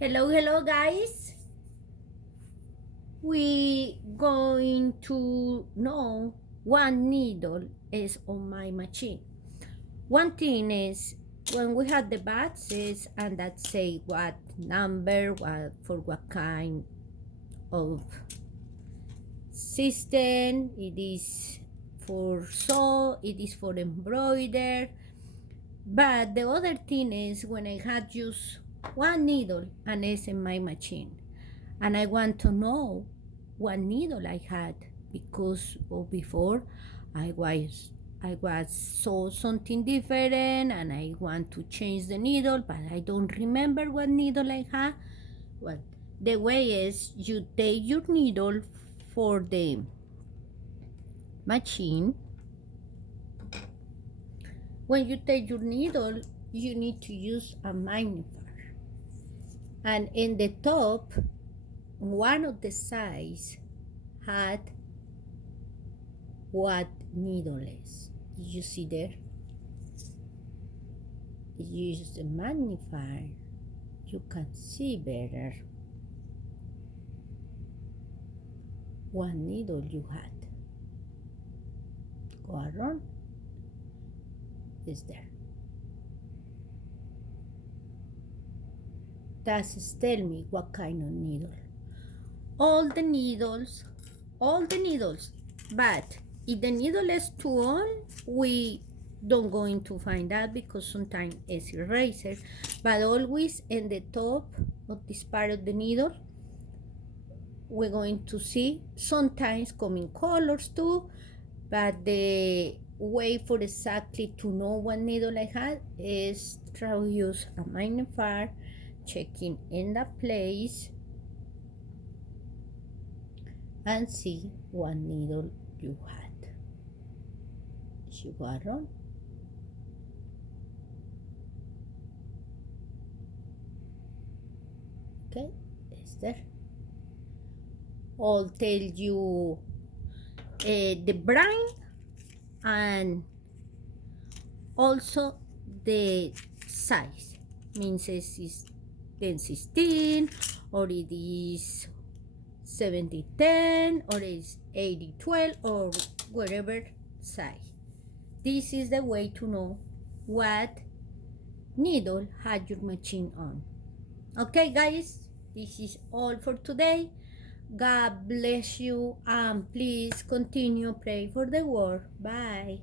Hello guys. We going to know one needle is on my machine. One thing is when we have the boxes and that say what number, what for what kind of system it is, for sew, it is for embroider. But the other thing is when I had just one needle and it's in my machine, and I want to know what needle I had because before I was saw something different and I want to change the needle, but I don't remember what needle I had. Well, the way is you take your needle for the machine. When you take your needle, you need to use a magnifier, and in the top one of the sides had what needle is. You see there? If you use the magnifier, you can see better what needle you had. Go around. Is there? That's tell me what kind of needle. All the needles, but if the needle is too old, we don't going to find that because sometimes it's eraser, but always in the top of this part of the needle, we're going to see sometimes coming colors too, but the way for exactly to know what needle I had is try to use a magnifier, checking in that place and see what needle you had. You got on. Okay, is there? I'll tell you the brand and also the size. Means it is 10-16 or it is 70-10 or it's 80-12 or whatever size. This is the way to know what needle had your machine on. Okay guys, this is all for today. God bless you and please continue pray for the world. Bye.